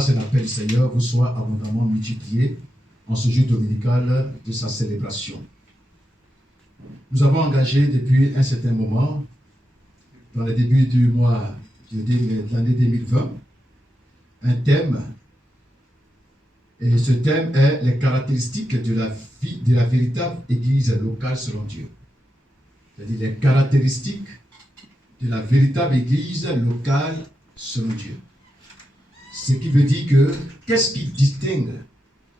grâce et la paix du Seigneur vous soient abondamment multipliées en ce jour dominical de sa célébration. Nous avons engagé depuis un certain moment, dans le début du mois de l'année 2020, un thème. Et ce thème est les caractéristiques de la vie de la véritable Église locale selon Dieu. C'est-à-dire les caractéristiques de la véritable Église locale selon Dieu. Ce qui veut dire que, qu'est-ce qui distingue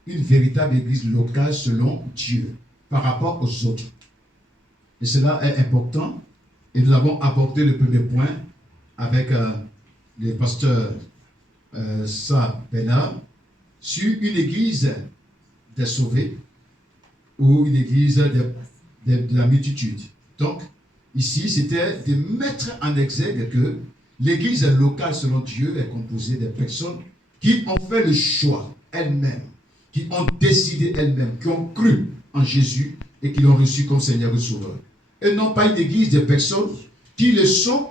une véritable Église locale selon Dieu par rapport aux autres? Et cela est important. Et nous avons abordé le premier point avec le pasteur Sa Bernard sur une église des sauvés ou une église de la multitude. Donc, ici, c'était de mettre en exergue que l'église locale selon Dieu est composée de personnes qui ont fait le choix elles-mêmes, qui ont décidé elles-mêmes, qui ont cru en Jésus et qui l'ont reçu comme Seigneur et Sauveur. Et non pas une église de personnes qui le sont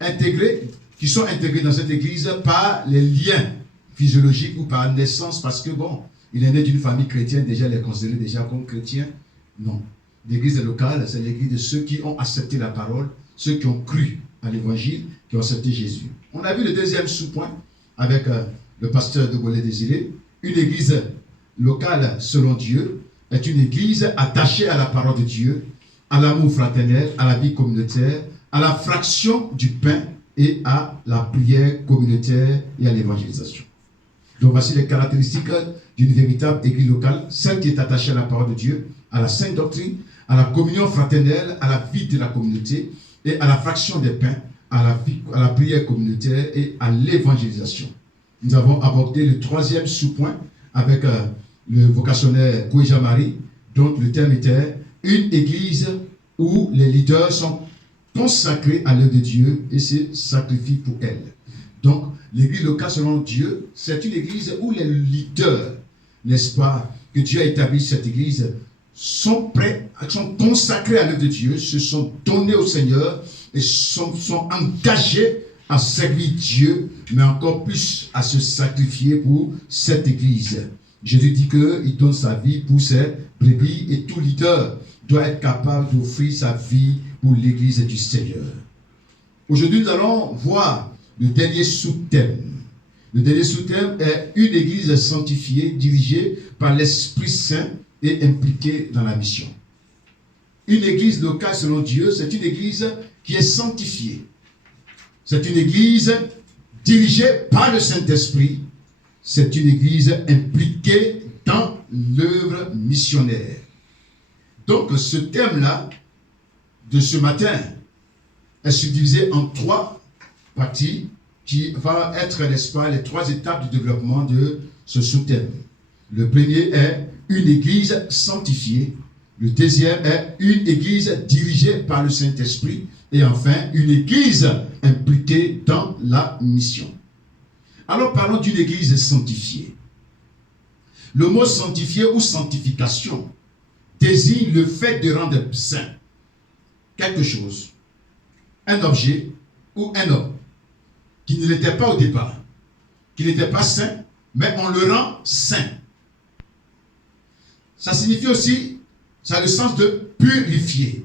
intégrées, qui sont intégrées dans cette église par les liens physiologiques ou par naissance, parce que bon, il est né d'une famille chrétienne, déjà il est considéré déjà comme chrétien. Non. L'église locale, c'est l'église de ceux qui ont accepté la parole, ceux qui ont cru à l'évangile, qui ont accepté Jésus. On a vu le deuxième sous-point avec le pasteur de Gaulle-Désiré. Une église locale selon Dieu est une église attachée à la parole de Dieu, à l'amour fraternel, à la vie communautaire, à la fraction du pain et à la prière communautaire et à l'évangélisation. Donc voici les caractéristiques d'une véritable église locale, celle qui est attachée à la parole de Dieu, à la sainte doctrine, à la communion fraternelle, à la vie de la communauté et à la fraction des pains, à la prière communautaire et à l'évangélisation. Nous avons abordé le troisième sous-point avec le vocationnaire Kouéja Marie, dont le thème était une église où les leaders sont consacrés à l'œuvre de Dieu et se sacrifient pour elle. Donc, l'église locale selon Dieu, c'est une église où les leaders, n'est-ce pas, que Dieu a établi cette église, sont prêts, sont consacrés à l'œuvre de Dieu, se sont donnés au Seigneur et sont engagés à servir Dieu, mais encore plus à se sacrifier pour cette église. Jésus dit qu'il donne sa vie pour ses brebis et tout leader doit être capable d'offrir sa vie pour l'église du Seigneur. Aujourd'hui, nous allons voir le dernier sous-thème. Le dernier sous-thème est une église sanctifiée, dirigée par l'Esprit Saint et impliquée dans la mission. Une église locale selon Dieu, c'est une église qui est sanctifiée. C'est une église dirigée par le Saint-Esprit. C'est une église impliquée dans l'œuvre missionnaire. Donc, ce thème-là, de ce matin, est subdivisé en trois parties qui va être, n'est-ce pas, les trois étapes du développement de ce sous-thème. Le premier est une église sanctifiée. Le deuxième est une église dirigée par le Saint-Esprit. Et enfin, une église impliquée dans la mission. Alors, parlons d'une église sanctifiée. Le mot sanctifié ou sanctification désigne le fait de rendre saint quelque chose, un objet ou un homme qui ne l'était pas au départ, qui n'était pas saint, mais on le rend saint. Ça signifie aussi, ça a le sens de purifier,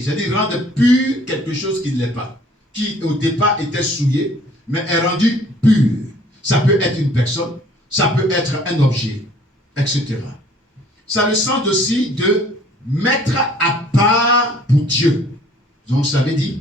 c'est-à-dire rendre pur quelque chose qui ne l'est pas, qui au départ était souillé, mais est rendu pur. Ça peut être une personne, ça peut être un objet, etc. Ça a le sens aussi de mettre à part pour Dieu. Donc ça veut dire,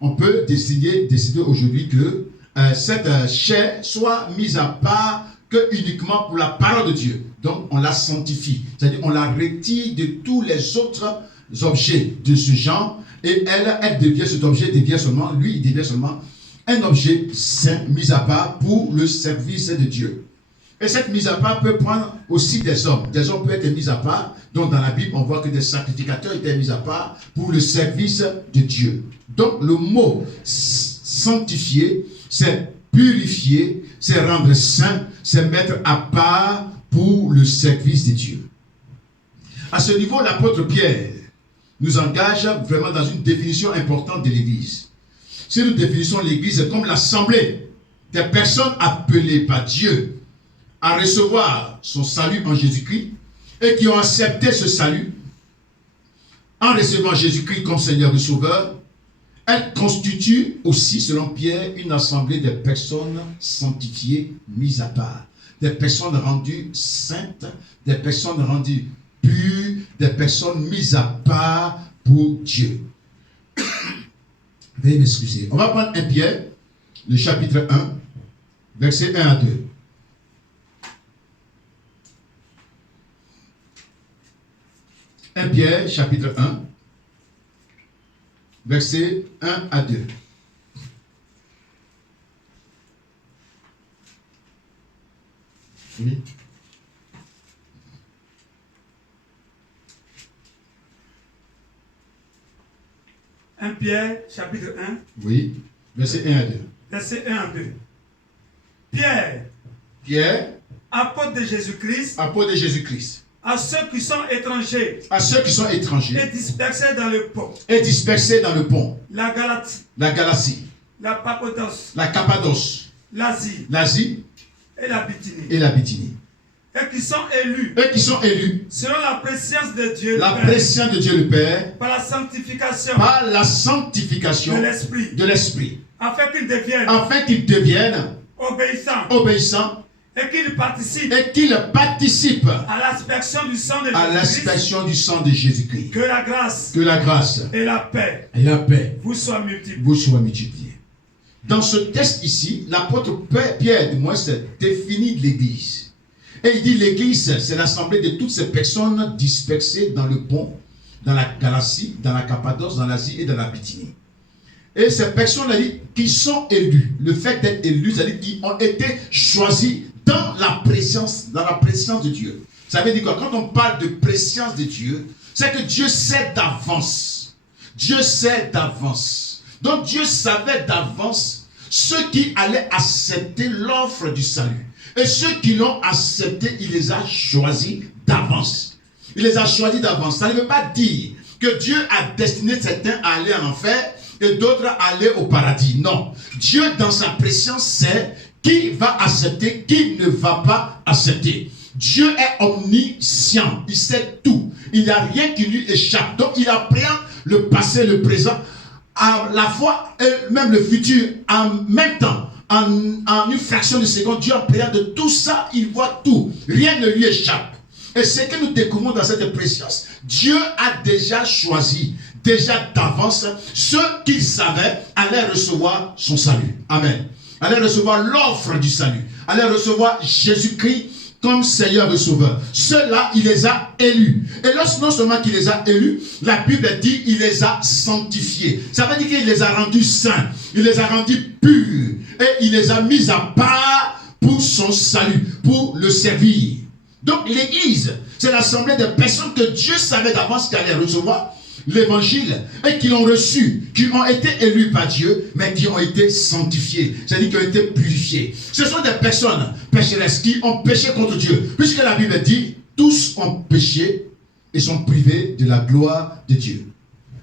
on peut décider aujourd'hui que cette chair soit mise à part que uniquement pour la parole de Dieu. Donc on la sanctifie, c'est-à-dire on la retire de tous les autres objets de ce genre et elle devient, cet objet devient seulement, lui il devient seulement un objet saint mis à part pour le service de Dieu. Et cette mise à part peut prendre aussi des hommes. Des hommes peuvent être mis à part. Donc dans la Bible, on voit que des sacrificateurs étaient mis à part pour le service de Dieu. Donc le mot sanctifier, c'est purifier, c'est rendre saint, c'est mettre à part pour le service de Dieu. À ce niveau, l'apôtre Pierre nous engage vraiment dans une définition importante de l'Église. Si nous définissons l'Église comme l'assemblée des personnes appelées par Dieu à recevoir son salut en Jésus-Christ et qui ont accepté ce salut en recevant Jésus-Christ comme Seigneur et Sauveur, elle constitue aussi, selon Pierre, une assemblée de personnes sanctifiées, mises à part. Des personnes rendues saintes, des personnes rendues pures, des personnes mises à part pour Dieu. Veuillez m'excuser. On va prendre 1 Pierre, le chapitre 1, versets 1 à 2. Un Pierre, chapitre 1, versets 1 à 2. Oui. Un Pierre, chapitre 1. Oui, versets 1 à 2. Verset 1 à 2. Pierre, apôtre de Jésus-Christ, à ceux qui sont étrangers, et dispersés dans le pont, la Galatie, la Cappadoce, l'Asie et la Bithynie, et qui sont élus, selon la préscience de Dieu le Père, par la sanctification de l'Esprit, afin qu'ils deviennent obéissants et qu'ils participent à l'aspersion du sang de Jésus-Christ. Que la grâce et la paix vous soient multipliées. Dans ce texte ici, l'apôtre Pierre du moins définit l'Église. Et il dit l'Église, c'est l'assemblée de toutes ces personnes dispersées dans le pont, dans la Galatie, dans la Cappadoce, dans l'Asie et dans la Bithynie. Et ces personnes qui sont élus, le fait d'être élus, c'est-à-dire qu'ils ont été choisis dans la présence de Dieu. Ça veut dire quoi? Quand on parle de présence de Dieu, c'est que Dieu sait d'avance. Dieu sait d'avance. Donc Dieu savait d'avance ceux qui allaient accepter l'offre du salut. Et ceux qui l'ont accepté, il les a choisis d'avance. Il les a choisis d'avance. Ça ne veut pas dire que Dieu a destiné certains à aller en enfer et d'autres à aller au paradis. Non. Dieu, dans sa préscience, sait qui va accepter, qui ne va pas accepter. Dieu est omniscient. Il sait tout. Il n'y a rien qui lui échappe. Donc, il appréhende le passé, le présent, à la fois et même le futur en même temps. En une fraction de seconde, Dieu appréhende tout ça. Il voit tout. Rien ne lui échappe. Et ce que nous découvrons dans cette préscience, Dieu a déjà choisi, déjà d'avance, ceux qu'il savait allaient recevoir son salut. Amen. Allaient recevoir l'offre du salut. Allaient recevoir Jésus-Christ comme Seigneur et Sauveur. Ceux-là, il les a élus. Et lorsque non seulement qu'il les a élus, la Bible dit il les a sanctifiés. Ça veut dire qu'il les a rendus saints. Il les a rendus purs. Et il les a mis à part pour son salut, pour le servir. Donc l'Église, c'est l'assemblée de personnes que Dieu savait d'avance qu'elle allait recevoir l'évangile et qui l'ont reçu, qui ont été élus par Dieu, mais qui ont été sanctifiés, c'est-à-dire qui ont été purifiés. Ce sont des personnes pécheresses qui ont péché contre Dieu, puisque la Bible dit, tous ont péché et sont privés de la gloire de Dieu.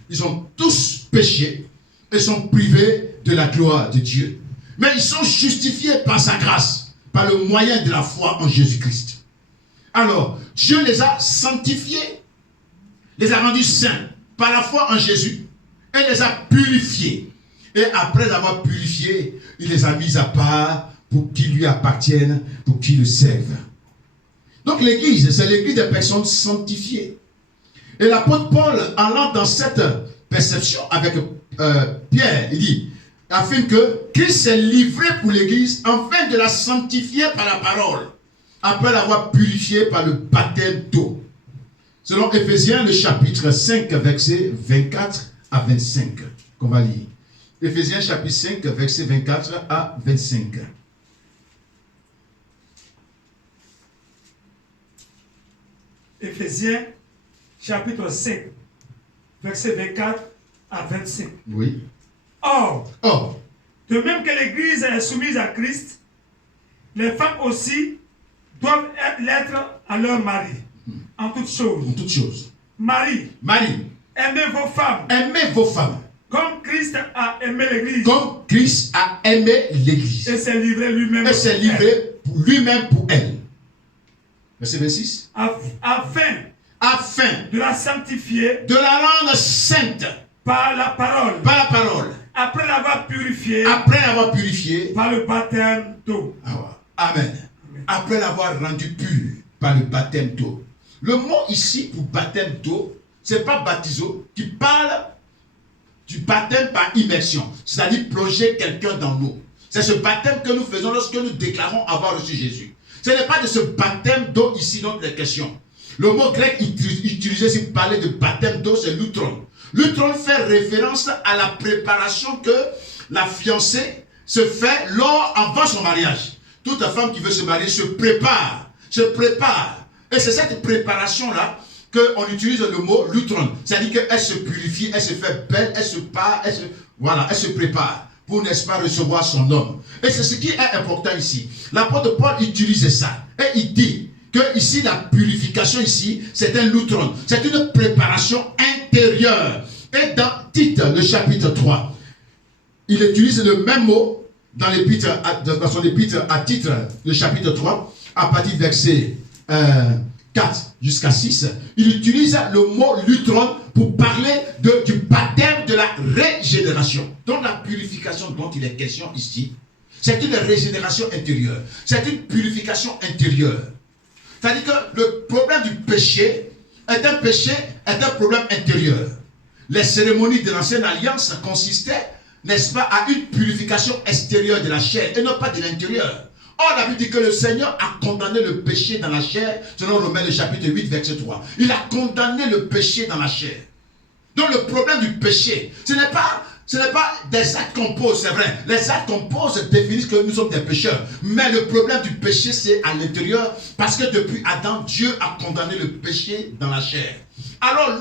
Ils ont tous péché et sont privés de la gloire de Dieu. Mais ils sont justifiés par sa grâce, par le moyen de la foi en Jésus-Christ. Alors, Dieu les a sanctifiés, les a rendus saints par la foi en Jésus et les a purifiés. Et après avoir purifié, il les a mis à part pour qu'ils lui appartiennent, pour qu'ils le servent. Donc l'Église, c'est l'Église des personnes sanctifiées. Et l'apôtre Paul, allant dans cette perception avec Pierre, il dit, afin que Christ s'est livré pour l'Église, afin de la sanctifier par la parole, après l'avoir purifiée par le baptême d'eau. Selon Éphésiens, le chapitre 5, versets 24 à 25, qu'on va lire. Éphésiens, chapitre 5, versets 24 à 25. Éphésiens, chapitre 5, versets 24 à 25. Oui. Or, de même que l'Église est soumise à Christ, les femmes aussi doivent l'être à leur mari. En toutes choses. En toutes choses. Marie. Marie. Aimez vos femmes. Aimez vos femmes. Comme Christ a aimé l'Église. Comme Christ a aimé l'Église. Et s'est livré lui-même. Et s'est livré lui-même pour elle. Verset 26. Afin de la sanctifier. De la rendre sainte. Par la parole. Par la parole. Après l'avoir purifiée. Après l'avoir purifiée. Par le baptême d'eau. Amen. Après l'avoir rendu pur par le baptême d'eau. Le mot ici pour baptême d'eau, c'est pas baptiso, qui parle du baptême par immersion, c'est-à-dire plonger quelqu'un dans l'eau. C'est ce baptême que nous faisons lorsque nous déclarons avoir reçu Jésus. Ce n'est pas de ce baptême d'eau ici dont il est question. Le mot grec utilisé si vous parlez de baptême d'eau, c'est lutron. Lutron fait référence à la préparation que la fiancée se fait avant son mariage. Toute femme qui veut se marier se prépare. Et c'est cette préparation-là qu'on utilise le mot lutron. C'est-à-dire qu'elle se purifie, elle se fait belle, elle se prépare pour, n'est-ce pas, recevoir son homme. Et c'est ce qui est important ici. L'apôtre Paul utilise ça. Et il dit que ici, la purification ici, c'est un lutron. C'est une préparation intérieure. Et dans Tite, le chapitre 3, il utilise le même mot dans son épître à Tite, le chapitre 3, à partir du verset 4 jusqu'à 6, il utilise le mot lutron pour parler du baptême de la régénération. Donc la purification dont il est question ici, c'est une régénération intérieure. C'est une purification intérieure. C'est-à-dire que le problème du péché est un problème intérieur. Les cérémonies de l'ancienne alliance consistaient, n'est-ce pas, à une purification extérieure de la chair et non pas de l'intérieur. Or, la Bible dit que le Seigneur a condamné le péché dans la chair, selon Romains le chapitre 8, verset 3. Il a condamné le péché dans la chair. Donc le problème du péché, ce n'est pas des actes qu'on pose, c'est vrai. Les actes qu'on pose définissent que nous sommes des pécheurs. Mais le problème du péché, c'est à l'intérieur, parce que depuis Adam, Dieu a condamné le péché dans la chair. Alors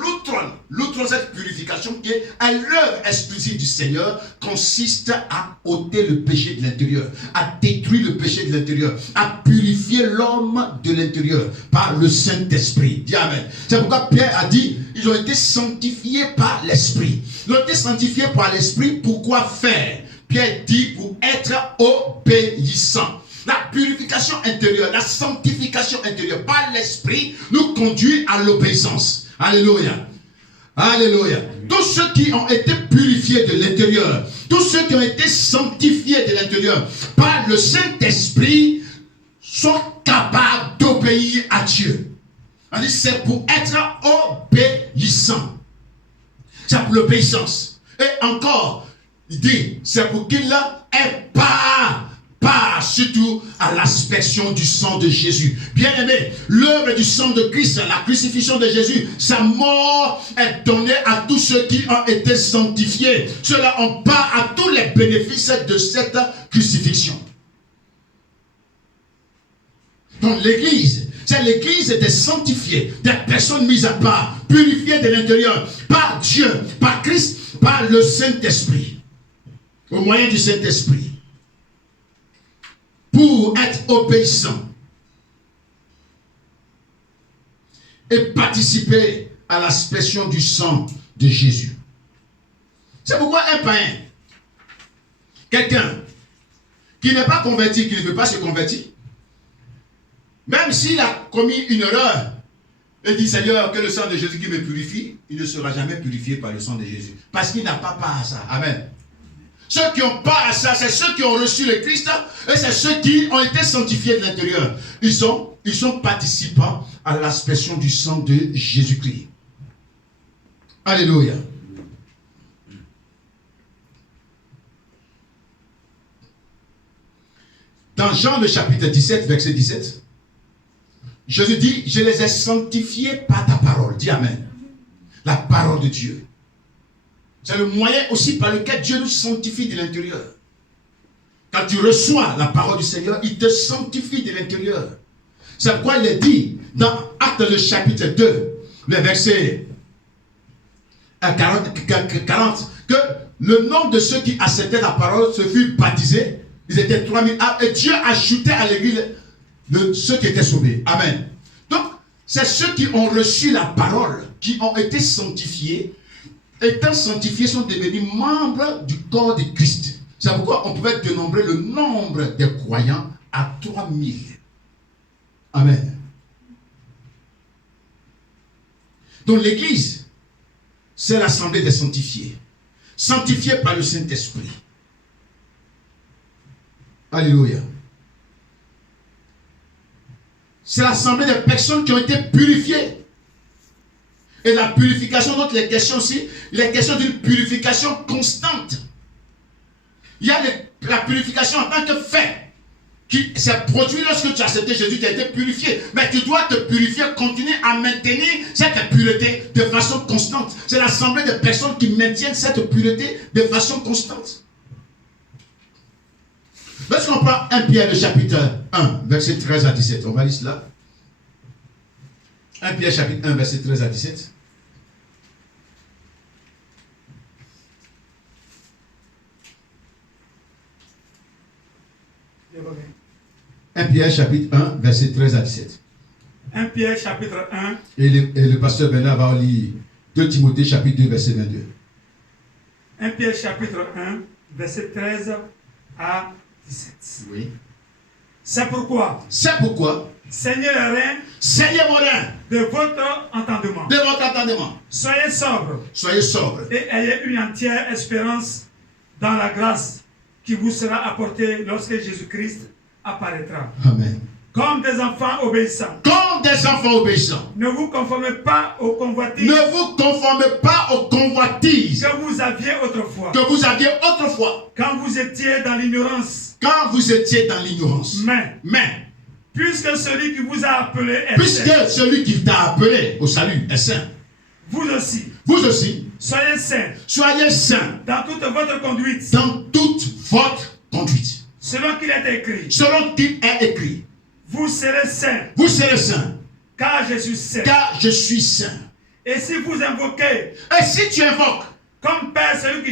l'outre cette purification qui est à l'œuvre exclusive du Seigneur, consiste à ôter le péché de l'intérieur, à détruire le péché de l'intérieur, à purifier l'homme de l'intérieur par le Saint-Esprit. Dis Amen. C'est pourquoi Pierre a dit, ils ont été sanctifiés par l'Esprit. Ils ont été sanctifiés par l'Esprit, pourquoi faire? Pierre dit pour être obéissant. La purification intérieure, la sanctification intérieure par l'Esprit nous conduit à l'obéissance. Alléluia. Alléluia. Tous ceux qui ont été purifiés de l'intérieur, tous ceux qui ont été sanctifiés de l'intérieur par le Saint-Esprit sont capables d'obéir à Dieu. C'est pour être obéissant. C'est pour l'obéissance. Et encore, il dit, c'est pour qu'il ait part surtout à l'aspersion du sang de Jésus. Bien-aimé, l'œuvre du sang de Christ, la crucifixion de Jésus, sa mort est donnée à tous ceux qui ont été sanctifiés. Ceux-là ont part à tous les bénéfices de cette crucifixion. Donc l'église, c'est l'église des sanctifiés, des personnes mises à part, purifiées de l'intérieur, par Dieu, par Christ, par le Saint-Esprit, au moyen du Saint-Esprit. Pour être obéissant et participer à l'aspersion du sang de Jésus. C'est pourquoi un païen, quelqu'un qui n'est pas converti, qui ne veut pas se convertir, même s'il a commis une erreur et dit Seigneur, que le sang de Jésus qui me purifie, il ne sera jamais purifié par le sang de Jésus. Parce qu'il n'a pas part à ça. Amen. Ceux qui ont part à ça, c'est ceux qui ont reçu le Christ et c'est ceux qui ont été sanctifiés de l'intérieur. Ils sont participants à l'aspersion du sang de Jésus-Christ. Alléluia. Dans Jean le chapitre 17, verset 17, Jésus dit, je les ai sanctifiés par ta parole. Dis Amen. La parole de Dieu. C'est le moyen aussi par lequel Dieu nous sanctifie de l'intérieur. Quand tu reçois la parole du Seigneur, il te sanctifie de l'intérieur. C'est pourquoi il est dit dans Actes le chapitre 2, le verset 40, que le nombre de ceux qui acceptaient la parole se fut baptisés. Ils étaient 3000 et Dieu ajoutait à l'église ceux qui étaient sauvés. Amen. Donc, c'est ceux qui ont reçu la parole, qui ont été sanctifiés, étant sanctifiés, sont devenus membres du corps de Christ. C'est pourquoi on pouvait dénombrer le nombre des croyants à 3000. Amen. Donc l'église, c'est l'assemblée des sanctifiés. Sanctifiés par le Saint-Esprit. Alléluia. C'est l'assemblée des personnes qui ont été purifiées. Et la purification, donc les questions aussi, les questions d'une purification constante. Il y a la purification en tant que fait qui s'est produit lorsque tu as accepté Jésus, tu as été purifié. Mais tu dois te purifier, continuer à maintenir cette pureté de façon constante. C'est l'assemblée de personnes qui maintiennent cette pureté de façon constante. Lorsqu'on prend 1 Pierre, le chapitre 1, verset 13 à 17, on va lire cela. 1 Pierre, chapitre 1, verset 13 à 17. Un Pierre chapitre 1, verset 13 à 17. 1 Pierre chapitre 1. Et le pasteur Bernard va lire 2 Timothée chapitre 2, verset 22. 1 Pierre chapitre 1, verset 13 à 17. Oui. C'est pourquoi. Seigneur le rein. Seigneur mon rein. De votre entendement. Soyez sobre. Et ayez une entière espérance dans la grâce qui vous sera apportée lorsque Jésus-Christ apparaîtra. Amen. Comme des enfants obéissants. Ne vous conformez pas aux convoitises. Que vous aviez autrefois. Quand vous étiez dans l'ignorance. Mais. Puisque celui qui vous a appelé est saint. Celui qui t'a appelé au salut est saint. Vous aussi. Soyez saints. Dans toute votre conduite. Selon qu'il est écrit. Vous serez saints. Car je suis saint. Et si vous invoquez. Comme Père celui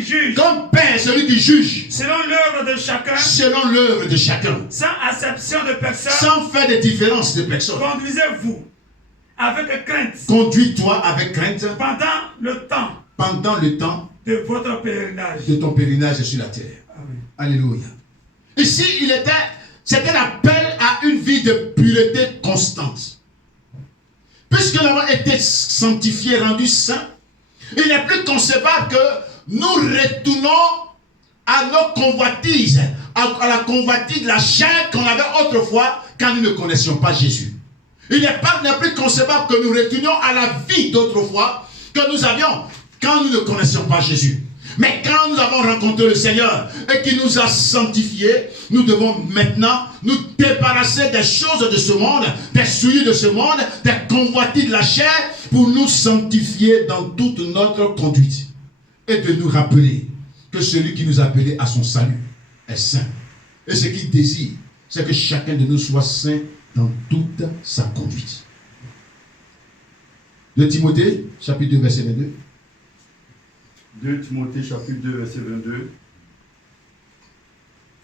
qui juge. Selon l'œuvre de chacun. Sans acception de personne. Sans faire de différence de personne. Conduisez-vous avec crainte. Conduis-toi avec crainte. Pendant le temps. De votre pèlerinage. De ton pèlerinage sur la terre. Amen. Alléluia. Ici, c'était l'appel à une vie de pureté constante. Puisque nous avons été sanctifiés, rendus saints, il n'est plus concevable que nous retournons à nos convoitises, à la convoitise de la chair qu'on avait autrefois quand nous ne connaissions pas Jésus. Il n'est plus concevable que nous retournions à la vie d'autrefois que nous avions quand nous ne connaissions pas Jésus. Mais quand nous avons rencontré le Seigneur et qu'il nous a sanctifiés, nous devons maintenant nous débarrasser des choses de ce monde, des souillures de ce monde, des convoitises de la chair, pour nous sanctifier dans toute notre conduite. Et de nous rappeler que celui qui nous a appelés à son salut est saint. Et ce qu'il désire, c'est que chacun de nous soit saint dans toute sa conduite. 2 Timothée, chapitre 2, verset 22. 2 Timothée chapitre 2 verset 22.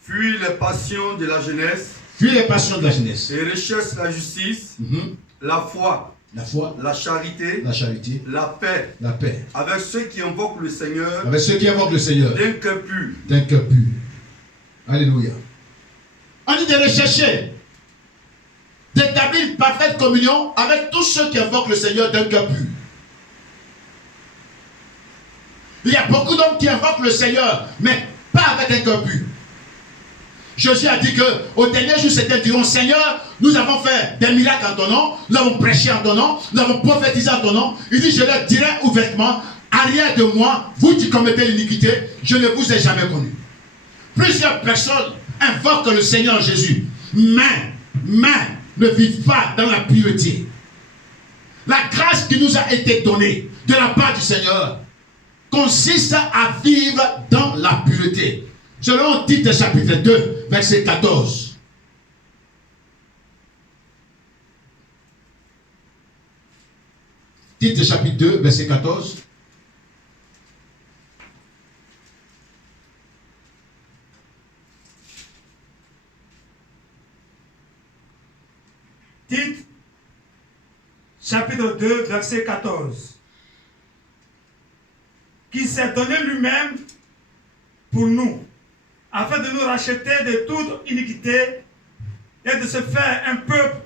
Fuis les passions de la jeunesse. Et recherche la justice, la foi, la charité, la paix. Avec ceux qui invoquent le Seigneur. D'un cœur pur. Alléluia. On dit de rechercher, d'établir une parfaite communion avec tous ceux qui invoquent le Seigneur d'un cœur pur. Il y a beaucoup d'hommes qui invoquent le Seigneur, mais pas avec un cœur pur. Jésus a dit qu'au dernier jour, c'était diront, Seigneur, nous avons fait des miracles en ton nom, nous avons prêché en ton nom, nous avons prophétisé en ton nom. Il dit, je leur dirai ouvertement, arrière de moi, vous qui commettez l'iniquité, je ne vous ai jamais connu. Plusieurs personnes invoquent le Seigneur Jésus, mais ne vivent pas dans la pureté. La grâce qui nous a été donnée de la part du Seigneur consiste à vivre dans la pureté. Selon Tite chapitre 2, verset 14. Tite chapitre 2, verset 14. Tite chapitre 2, verset 14. qui s'est donné lui-même pour nous, afin de nous racheter de toute iniquité et de se faire un peuple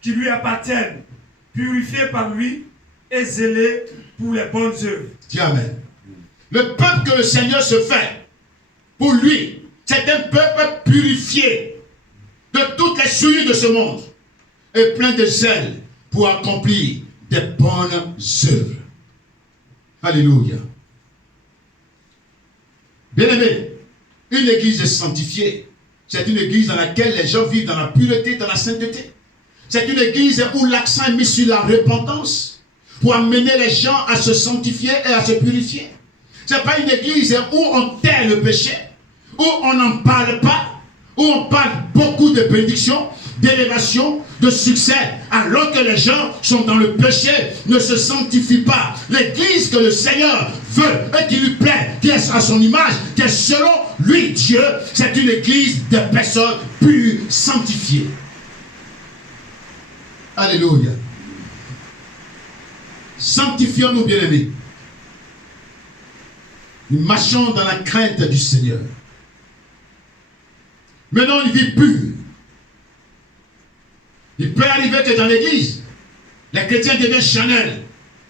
qui lui appartienne, purifié par lui et zélé pour les bonnes œuvres. Dis Amen. Le peuple que le Seigneur se fait pour lui, c'est un peuple purifié de toutes les souillures de ce monde et plein de zèle pour accomplir des bonnes œuvres. Alléluia. Bien-aimé, une église sanctifiée, c'est une église dans laquelle les gens vivent dans la pureté, dans la sainteté. C'est une église où l'accent est mis sur la repentance pour amener les gens à se sanctifier et à se purifier. Ce n'est pas une église où on tait le péché, où on n'en parle pas, où on parle beaucoup de bénédictions, d'élévation, de succès, alors que les gens sont dans le péché, ne se sanctifient pas. L'église que le Seigneur veut et qui lui plaît, qui est à son image, qui est selon lui Dieu, c'est une église de personnes pures, sanctifiées. Alléluia. Sanctifions-nous, bien-aimés. Nous marchons dans la crainte du Seigneur. Menons une vie pure. Il peut arriver que dans l'église, les chrétiens deviennent charnels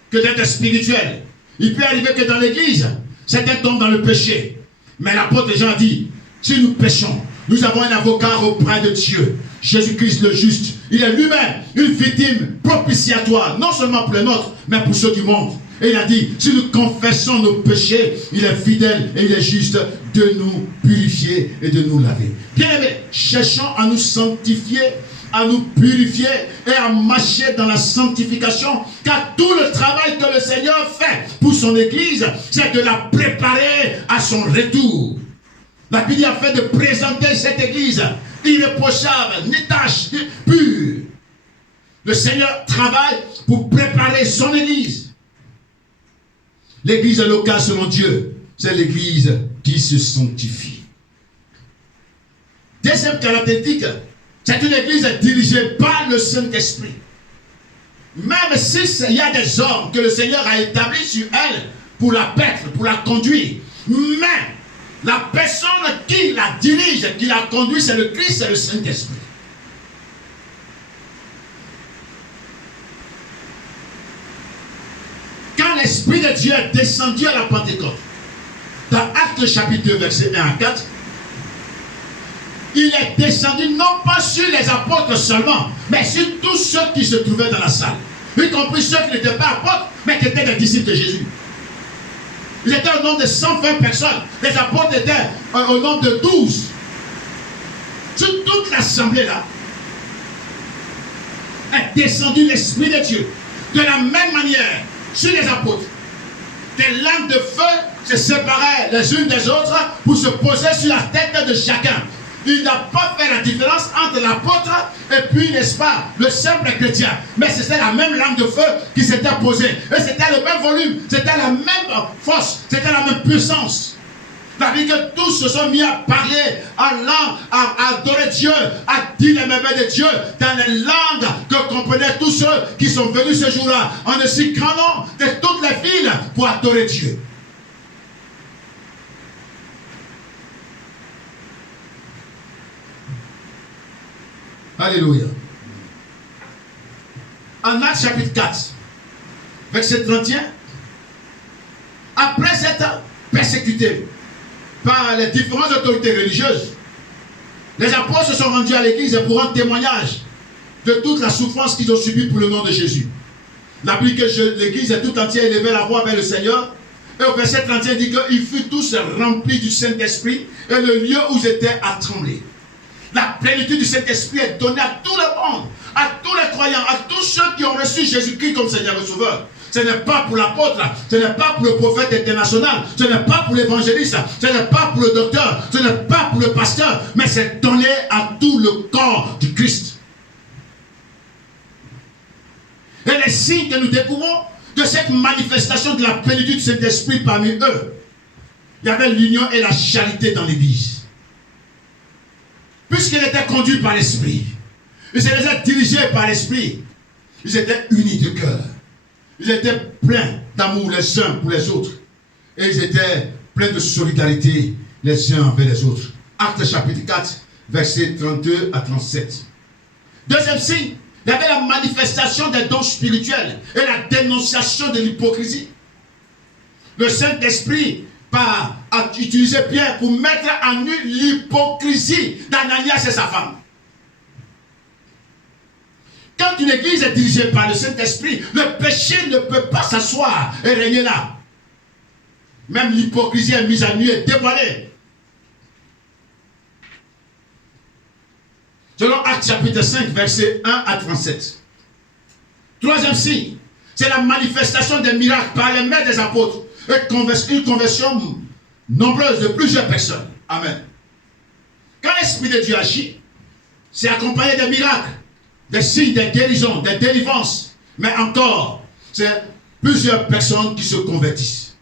que d'être spirituels. Il peut arriver que dans l'église, certains tombent dans le péché. Mais l'apôtre Jean dit, si nous péchons, nous avons un avocat auprès de Dieu, Jésus-Christ le juste. Il est lui-même une victime propitiatoire, non seulement pour les nôtres, mais pour ceux du monde. Et il a dit, si nous confessons nos péchés, il est fidèle et il est juste de nous purifier et de nous laver. Bien aimés, cherchons à nous sanctifier, à nous purifier et à marcher dans la sanctification, car tout le travail que le Seigneur fait pour son Église, c'est de la préparer à son retour. La Bible a fait de présenter cette Église irréprochable, ni tache, ni pure. Le Seigneur travaille pour préparer son Église. L'église locale selon Dieu, c'est l'église qui se sanctifie. Deuxième caractéristique, c'est une église dirigée par le Saint-Esprit. Même s'il y a des hommes que le Seigneur a établis sur elle pour la paître, pour la conduire, mais la personne qui la dirige, qui la conduit, c'est le Christ, c'est le Saint-Esprit. Quand l'Esprit de Dieu est descendu à la Pentecôte, dans Actes chapitre 2, verset 1 à 4, il est descendu non pas sur les apôtres seulement, mais sur tous ceux qui se trouvaient dans la salle, y compris ceux qui n'étaient pas apôtres, mais qui étaient des disciples de Jésus. Ils étaient au nombre de 120 personnes. Les apôtres étaient au nombre de 12. Sur toute l'assemblée là, est descendu l'Esprit de Dieu. De la même manière, sur les apôtres, des lampes de feu se séparaient les unes des autres pour se poser sur la tête de chacun. Il n'a pas fait la différence entre l'apôtre et puis, n'est-ce pas, le simple chrétien. Mais c'était la même lampe de feu qui s'était posée. Et c'était le même volume, c'était la même force, c'était la même puissance. C'est-à-dire que tous se sont mis à parler en langue, à adorer Dieu, à dire les merveilles de Dieu dans les langues que comprenaient tous ceux qui sont venus ce jour-là en un si grand nombre de toutes les villes pour adorer Dieu. Alléluia. En Actes chapitre 4, verset 31, après être persécutés par les différentes autorités religieuses, les apôtres se sont rendus à l'église pour rendre témoignage de toute la souffrance qu'ils ont subie pour le nom de Jésus. La Bible dit que l'église est tout entière élevée la voix vers le Seigneur. Et au verset 31 dit qu'ils furent tous remplis du Saint-Esprit et le lieu où ils étaient a tremblé. La plénitude du Saint-Esprit est donnée à tout le monde, à tous les croyants, à tous ceux qui ont reçu Jésus-Christ comme Seigneur et Sauveur. Ce n'est pas pour l'apôtre, ce n'est pas pour le prophète international, ce n'est pas pour l'évangéliste, ce n'est pas pour le docteur, ce n'est pas pour le pasteur, mais c'est donné à tout le corps du Christ. Et les signes que nous découvrons de cette manifestation de la plénitude du Saint-Esprit parmi eux, il y avait l'union et la charité dans l'église. Puisqu'ils étaient conduits par l'Esprit, ils étaient dirigés par l'Esprit, ils étaient unis de cœur. Ils étaient pleins d'amour les uns pour les autres. Et ils étaient pleins de solidarité les uns envers les autres. Actes chapitre 4, versets 32 à 37. Deuxième signe, il y avait la manifestation des dons spirituels et la dénonciation de l'hypocrisie. Le Saint-Esprit a utilisé Pierre pour mettre en nu l'hypocrisie d'Ananias et sa femme. Quand une église est dirigée par le Saint-Esprit, le péché ne peut pas s'asseoir et régner là. Même l'hypocrisie est mise à nu et dévoilée. Selon Actes chapitre 5, versets 1 à 37. Troisième signe, c'est la manifestation des miracles par les mains des apôtres et une conversion nombreuse de plusieurs personnes. Amen. Quand l'Esprit de Dieu agit, c'est accompagné des miracles, des signes, des guérisons, des délivrances. Mais encore, c'est plusieurs personnes qui se convertissent.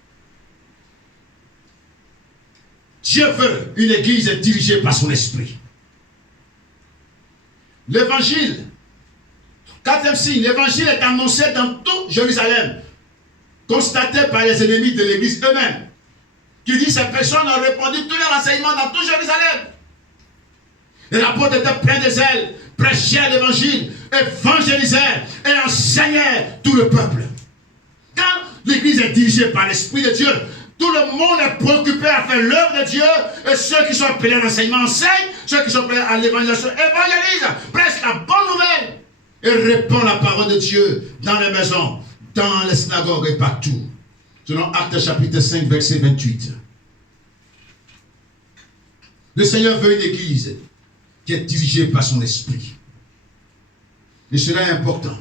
Dieu veut une église dirigée par son esprit. L'évangile, quatrième signe, l'évangile est annoncé dans tout Jérusalem, constaté par les ennemis de l'église eux-mêmes, qui dit ces personnes ont répandu tous les renseignements dans tout Jérusalem. Les apôtres étaient pleins de zèle, prêchaient l'évangile, évangélisaient et enseignaient tout le peuple. Quand l'église est dirigée par l'Esprit de Dieu, tout le monde est préoccupé à faire l'œuvre de Dieu, et ceux qui sont appelés à l'enseignement enseignent, ceux qui sont appelés à l'évangélisation évangélisent, prêchent la bonne nouvelle et répandent la parole de Dieu dans les maisons, dans les synagogues et partout. Selon Actes chapitre 5, verset 28. Le Seigneur veut une église qui est dirigée par son esprit. Et cela est important.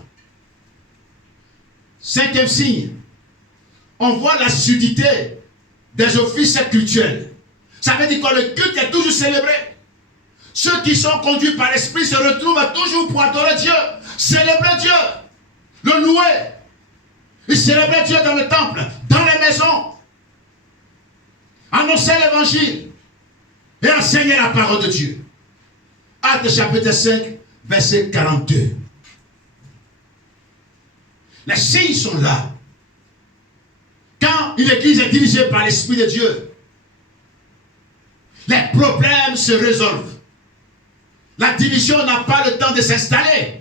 Cinquième signe, on voit l'assiduité des offices cultuels. Ça veut dire que le culte est toujours célébré. Ceux qui sont conduits par l'esprit se retrouvent toujours pour adorer Dieu, célébrer Dieu, le louer. Ils célébraient Dieu dans le temple, dans les maisons, annoncer l'évangile et enseigner la parole de Dieu. Actes chapitre 5, verset 42. Les signes sont là. Quand une église est dirigée par l'Esprit de Dieu, les problèmes se résolvent. La division n'a pas le temps de s'installer.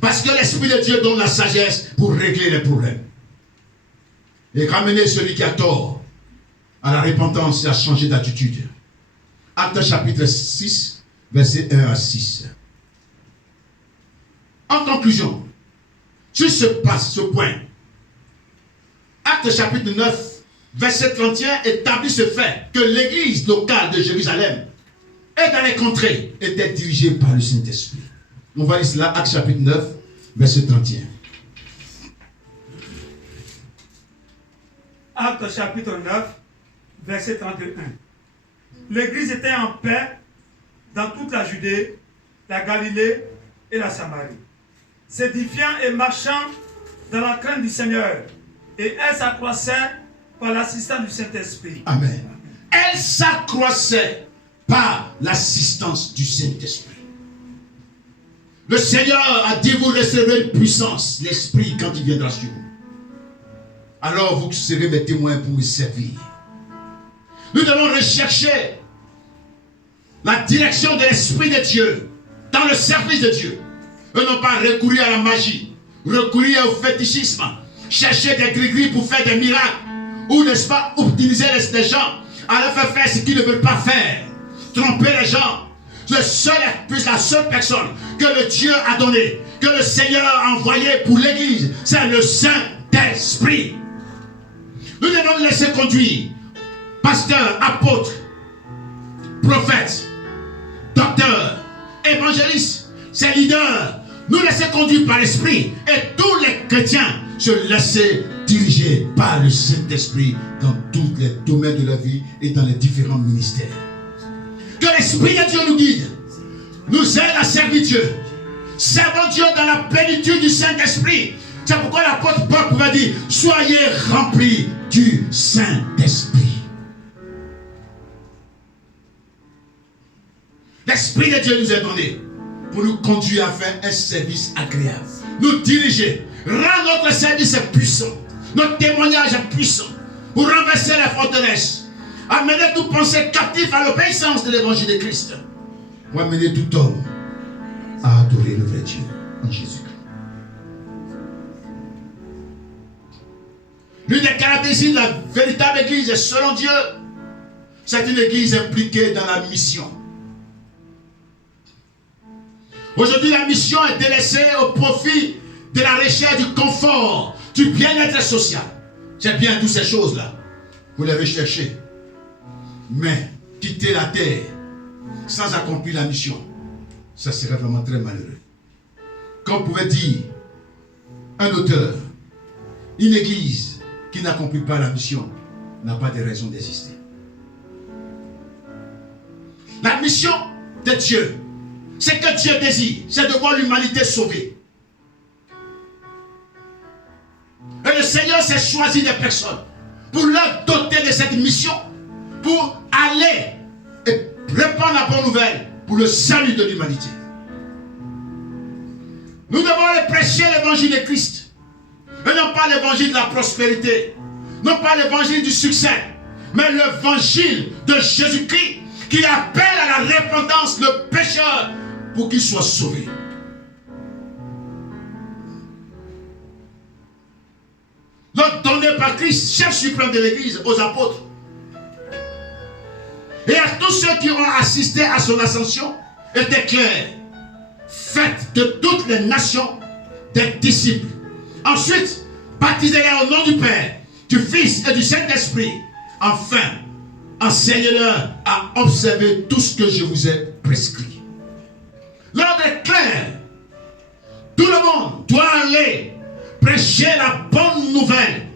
Parce que l'Esprit de Dieu donne la sagesse pour régler les problèmes. Et ramener celui qui a tort à la repentance et à changer d'attitude. Actes chapitre 6, verset 1 à 6. En conclusion, sur ce point, Actes chapitre 9, verset 31 établit ce fait que l'église locale de Jérusalem et dans les contrées était dirigée par le Saint-Esprit. On va lire cela, Actes chapitre 9, verset 31. Actes chapitre 9, verset 31. L'église était en paix dans toute la Judée, la Galilée et la Samarie, s'édifiant et marchant dans la crainte du Seigneur. Et elle s'accroissait par l'assistance du Saint-Esprit. Amen. Elle s'accroissait par l'assistance du Saint-Esprit. Le Seigneur a dit, vous recevrez une puissance, l'Esprit, quand il viendra sur vous. Alors vous serez mes témoins pour me servir. Nous devons rechercher la direction de l'Esprit de Dieu dans le service de Dieu. Et non pas recourir à la magie, recourir au fétichisme, chercher des gris-gris pour faire des miracles, ou n'est-ce pas, utiliser les gens à leur faire ce qu'ils ne veulent pas faire, tromper les gens. La seule personne que le Dieu a donnée, que le Seigneur a envoyé pour l'église, c'est le Saint-Esprit. Nous devons le laisser conduire. Pasteur, apôtre, prophète, docteur, évangéliste, ses leaders, nous laisser conduire par l'Esprit, et tous les chrétiens se laisser diriger par le Saint-Esprit dans tous les domaines de la vie et dans les différents ministères. Que l'Esprit de Dieu nous guide, nous aide à servir Dieu. Servons Dieu dans la plénitude du Saint-Esprit. C'est pourquoi l'apôtre Paul pouvait dire, soyez remplis du Saint-Esprit. L'Esprit de Dieu nous est donné pour nous conduire à faire un service agréable, nous diriger, rendre notre service puissant, notre témoignage puissant, pour renverser les forteresses, amener toute pensée captive à l'obéissance de l'évangile de Christ, pour amener tout homme à adorer le vrai Dieu en Jésus-Christ. L'une des caractéristiques de la véritable église, selon Dieu, c'est une église impliquée dans la mission. Aujourd'hui, la mission est délaissée au profit de la recherche du confort, du bien-être social. C'est bien toutes ces choses-là. Vous les recherchez. Mais quitter la terre sans accomplir la mission, ça serait vraiment très malheureux. Comme pouvait dire un auteur, une église qui n'accomplit pas la mission n'a pas de raison d'exister. La mission de Dieu, c'est que Dieu désire, c'est de voir l'humanité sauvée. Et le Seigneur s'est choisi des personnes pour leur doter de cette mission, pour aller et répandre la bonne nouvelle pour le salut de l'humanité. Nous devons aller prêcher l'évangile de Christ, et non pas l'évangile de la prospérité, non pas l'évangile du succès, mais l'évangile de Jésus-Christ qui appelle à la repentance le pécheur pour qu'il soit sauvé. L'ordre donné par Christ, chef suprême de l'Église, aux apôtres, et à tous ceux qui ont assisté à son ascension, était clair: faites de toutes les nations des disciples. Ensuite, baptisez-les au nom du Père, du Fils et du Saint-Esprit. Enfin, enseignez-leur à observer tout ce que je vous ai prescrit. L'ordre est clair. Tout le monde doit aller prêcher la bonne nouvelle.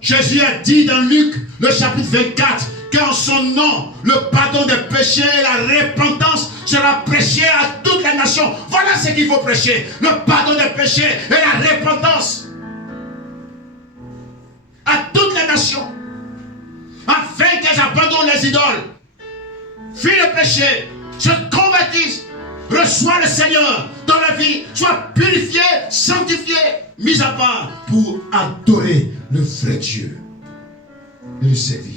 Jésus a dit dans Luc, le chapitre 24, qu'en son nom, le pardon des péchés et la repentance sera prêché à toutes les nations. Voilà ce qu'il faut prêcher: le pardon des péchés et la repentance à toutes les nations, afin qu'elles abandonnent les idoles, fuient le péché, se convertissent, reçoivent le Seigneur dans la vie, soient purifiés, sanctifiés, mis à part pour adorer le vrai Dieu et le servir.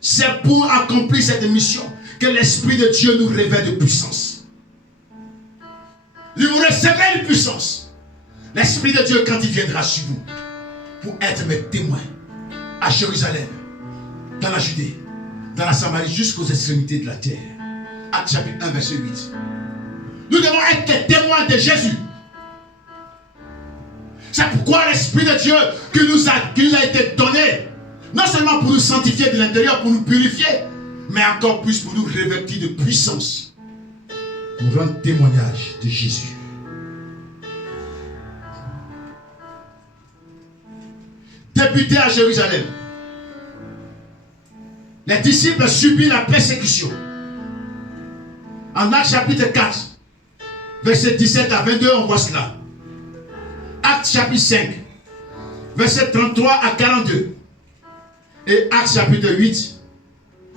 C'est pour accomplir cette mission que l'Esprit de Dieu nous révèle de puissance. Vous recevrez une puissance. L'Esprit de Dieu, quand il viendra sur vous, pour être mes témoins à Jérusalem, dans la Judée, dans la Samarie, jusqu'aux extrémités de la terre. Actes chapitre 1, verset 8. Nous devons être des témoins de Jésus. C'est pourquoi l'Esprit de Dieu qui nous a été donné, non seulement pour nous sanctifier de l'intérieur, pour nous purifier, mais encore plus pour nous revêtir de puissance, pour rendre témoignage de Jésus. Débuté à Jérusalem, les disciples subissent la persécution. En Actes chapitre 4, verset 17 à 22, on voit cela. Actes chapitre 5, verset 33 à 42. Et Actes chapitre 8,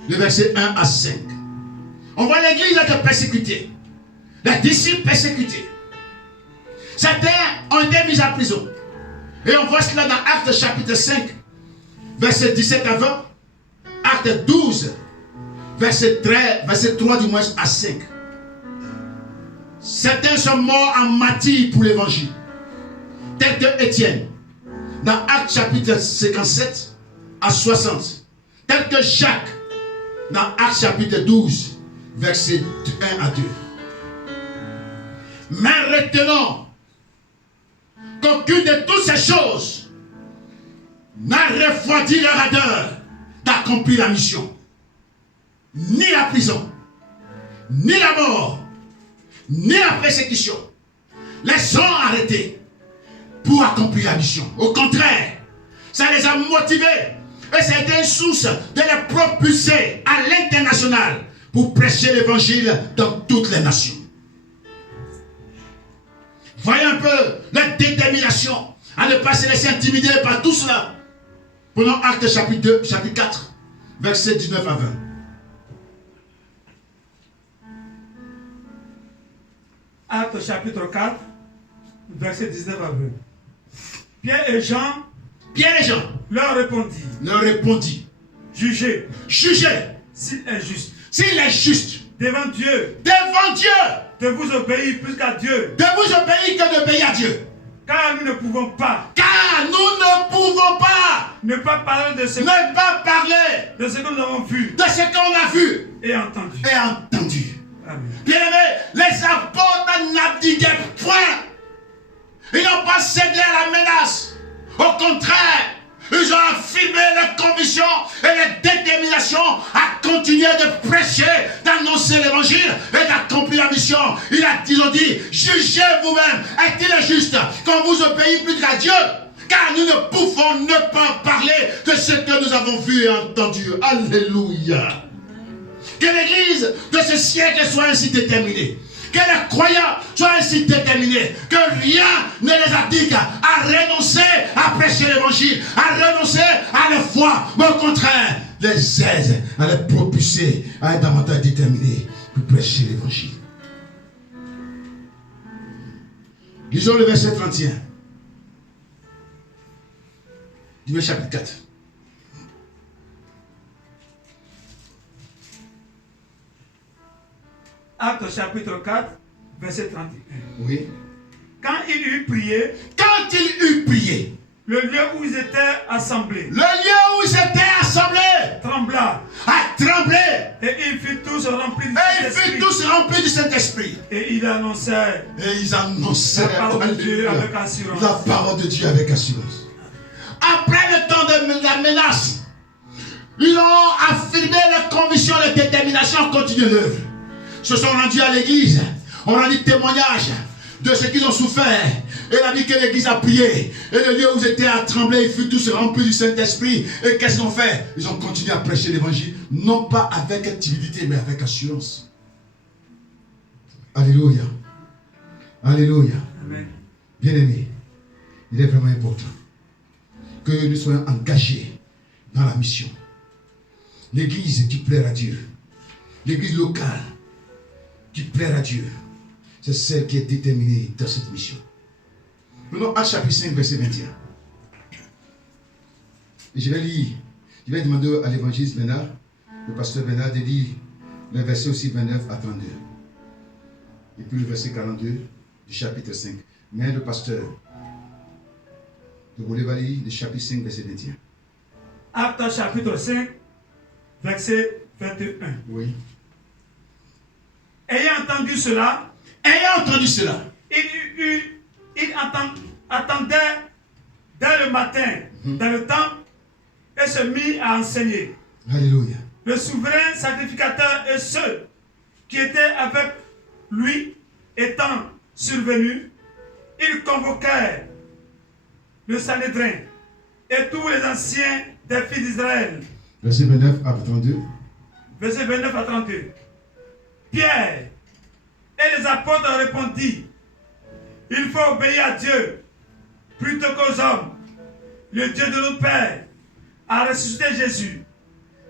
le verset 1 à 5. On voit l'église être persécutée. Les disciples persécutés. Certains ont été mis en prison. Et on voit cela dans Actes chapitre 5, verset 17 à 20. Actes 12, verset 3 du moins à 5. Certains sont morts en martyrs pour l'évangile, tel que Étienne, dans Actes chapitre 57 à 60. Tel que Jacques, dans Actes chapitre 12, verset 1 à 2. Mais retenons qu'aucune de toutes ces choses n'a refroidi leur ardeur d'accomplir la mission. Ni la prison, ni la mort, ni la persécution les ont arrêtés pour accomplir la mission. Au contraire, ça les a motivés et ça a été une source de les propulser à l'international pour prêcher l'évangile dans toutes les nations. Voyez un peu la détermination à ne pas se laisser intimider par tout cela. Prenons Actes chapitre 4, versets 19 à 20. Actes chapitre 4, verset 19 à 20. Pierre et Jean Pierre et Jean leur répondit. Jugez. S'il est juste. Devant Dieu. De vous obéir plus qu'à Dieu. De vous obéir que d'obéir à Dieu. Car nous ne pouvons pas. Ne pas parler de ce que nous avons vu. De ce qu'on a vu. Et entendu. Bien-aimés, les apôtres n'abdiquaient point. Ils n'ont pas cédé à la menace. Au contraire, ils ont affirmé leur conviction et leur détermination à continuer de prêcher, d'annoncer l'évangile et d'accomplir la mission. Ils ont dit, jugez vous-même, est-il juste qu'on vous obéit plus qu'à Dieu? Car nous ne pouvons ne pas parler de ce que nous avons vu et entendu. Alléluia. Que l'église de ce siècle soit ainsi déterminée. Que les croyants soient ainsi déterminés. Que rien ne les abdique à renoncer à prêcher l'évangile, à renoncer à la foi. Mais au contraire, les aide à les propulser à être davantage déterminés pour prêcher l'évangile. Lisons le verset 31. Du chapitre 4. Actes chapitre 4, verset 31. Oui. Quand il eut prié, le lieu où ils étaient assemblés, trembla. Et ils furent tous remplis du Saint-Esprit. Et ils annonçaient la parole de Dieu avec assurance. Après le temps de la menace, ils ont affirmé leur conviction et leur détermination à continuer l'œuvre. Se sont rendus à l'église, on a dit témoignage de ce qu'ils ont souffert. Et il a dit que l'église a prié. Et le lieu où ils étaient à trembler, ils furent tous remplis du Saint-Esprit. Et qu'est-ce qu'ils ont fait? Ils ont continué à prêcher l'évangile, non pas avec timidité, mais avec assurance. Alléluia. Alléluia. Bien-aimés, il est vraiment important que nous soyons engagés dans la mission. L'église qui plaît à Dieu, l'église locale qui plaît à Dieu, c'est celle qui est déterminée dans cette mission. Maintenant, Actes chapitre 5, verset 21. Et je vais lire, je vais demander à l'évangéliste Bernard, le pasteur Bernard, de lire le verset aussi 29 à 32. Et puis le verset 42 du chapitre 5. Mais le pasteur, vous va lire le chapitre 5, verset 21. Actes chapitre 5, verset 21. Oui. Ayant entendu cela, il attendait dès le matin dans le temple et se mit à enseigner. Alléluia. Le souverain sacrificateur et ceux qui étaient avec lui étant survenus, ils convoquèrent le Sanhédrin et tous les anciens des fils d'Israël. Verset 29 à 32. Verset 29 à 32. Pierre et les apôtres répondirent, il faut obéir à Dieu plutôt qu'aux hommes. Le Dieu de nos pères a ressuscité Jésus,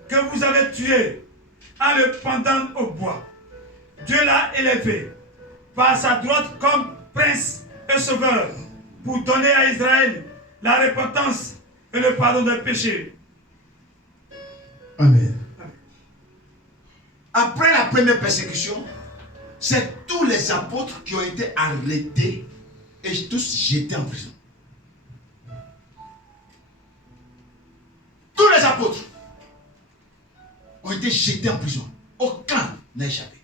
que vous avez tué en le pendant au bois. Dieu l'a élevé par sa droite comme prince et sauveur pour donner à Israël la repentance et le pardon des péchés. Amen. Après la première persécution, c'est tous les apôtres qui ont été arrêtés et tous jetés en prison. Tous les apôtres ont été jetés en prison. Aucun n'a échappé.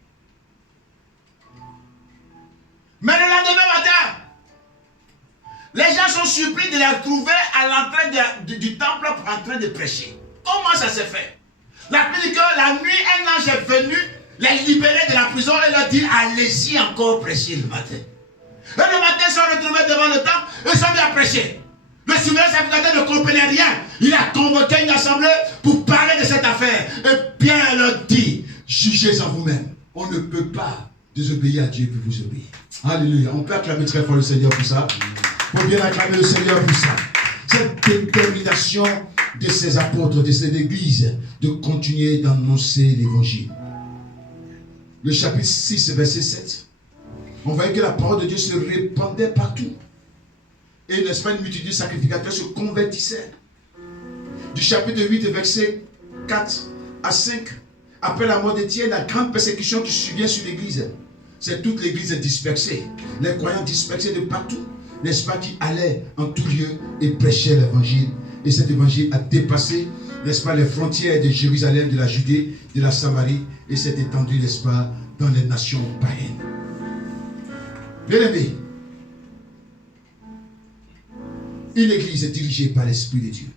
Mais le lendemain matin, les gens sont surpris de les retrouver à l'entrée du temple en train de prêcher. Comment ça s'est fait? La Bible dit que la nuit, un ange est venu les libérer de la prison et leur dit allez-y encore prêcher le matin. Et le matin, ils sont retrouvés devant le temple et ils sont mis à prêcher. Le souverain sacrificateur ne comprenait rien. Il a convoqué une assemblée pour parler de cette affaire. Et Pierre leur dit jugez en vous-même. On ne peut pas désobéir à Dieu pour vous obéir. Alléluia. On peut acclamer très fort le Seigneur pour ça. Il faut bien acclamer le Seigneur pour ça. Cette détermination de ces apôtres, de cette église, de continuer d'annoncer l'évangile. Le chapitre 6, verset 7, on voit que la parole de Dieu se répandait partout. Et n'est-ce pas, une multitude de sacrificateurs se convertissaient. Du chapitre 8, verset 4 à 5. Après la mort d'Étienne, la grande persécution qui survient sur l'église. C'est toute l'église dispersée. Les croyants dispersés de partout, n'est-ce pas, qui allaient en tout lieu et prêchaient l'évangile. Et cet évangile a dépassé, n'est-ce pas, les frontières de Jérusalem, de la Judée, de la Samarie, et s'est étendu, n'est-ce pas, dans les nations païennes. Bien-aimés, une église dirigée par l'Esprit de Dieu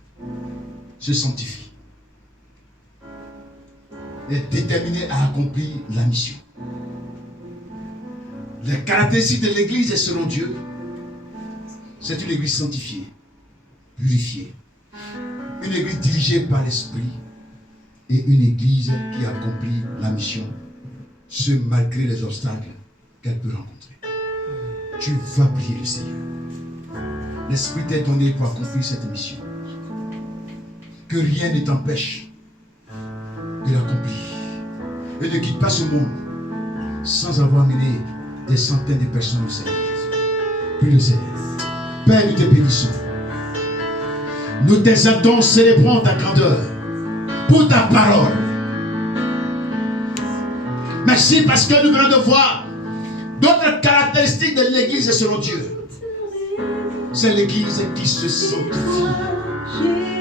se sanctifie, est déterminée à accomplir la mission. Les caractéristiques de l'église selon Dieu, c'est une église sanctifiée, purifiée, une église dirigée par l'Esprit et une église qui accomplit la mission, ce malgré les obstacles qu'elle peut rencontrer. Tu vas prier le Seigneur. L'Esprit t'est donné pour accomplir cette mission. Que rien ne t'empêche de l'accomplir. Et ne quitte pas ce monde sans avoir mené des centaines de personnes au Seigneur Jésus. Prie le Seigneur. Père, nous te bénissons. Nous t'exaltons, célébrons ta grandeur pour ta parole. Merci parce que nous venons de voir d'autres caractéristiques de l'église selon Dieu. C'est l'église qui se sanctifie.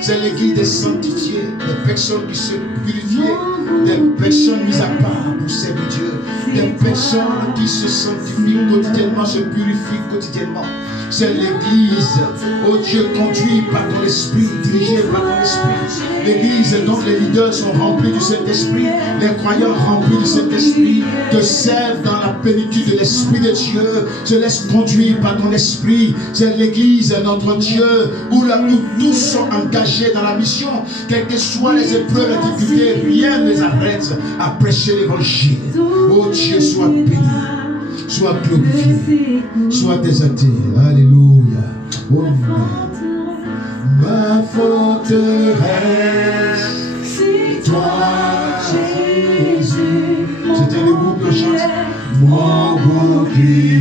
C'est l'église des sanctifiés, des personnes qui se purifient, des personnes mises à part pour servir Dieu, des personnes qui se sanctifient quotidiennement, se purifient quotidiennement. C'est l'église, oh Dieu, conduite par ton esprit, dirigée par ton esprit. L'église dont les leaders sont remplis du Saint-Esprit, les croyants remplis du Saint-Esprit, te servent dans la plénitude de l'Esprit de Dieu, se laissent conduire par ton esprit. C'est l'église, notre Dieu, où là nous tous sommes engagés dans la mission, quelles que soient les épreuves et les difficultés, rien ne les arrête à prêcher l'évangile. Oh Dieu, sois béni. Sois glorifié, sois exalté. Alléluia. Oh, ma forteresse, toi, Jésus. C'était le groupe de chante. Mon bouclier.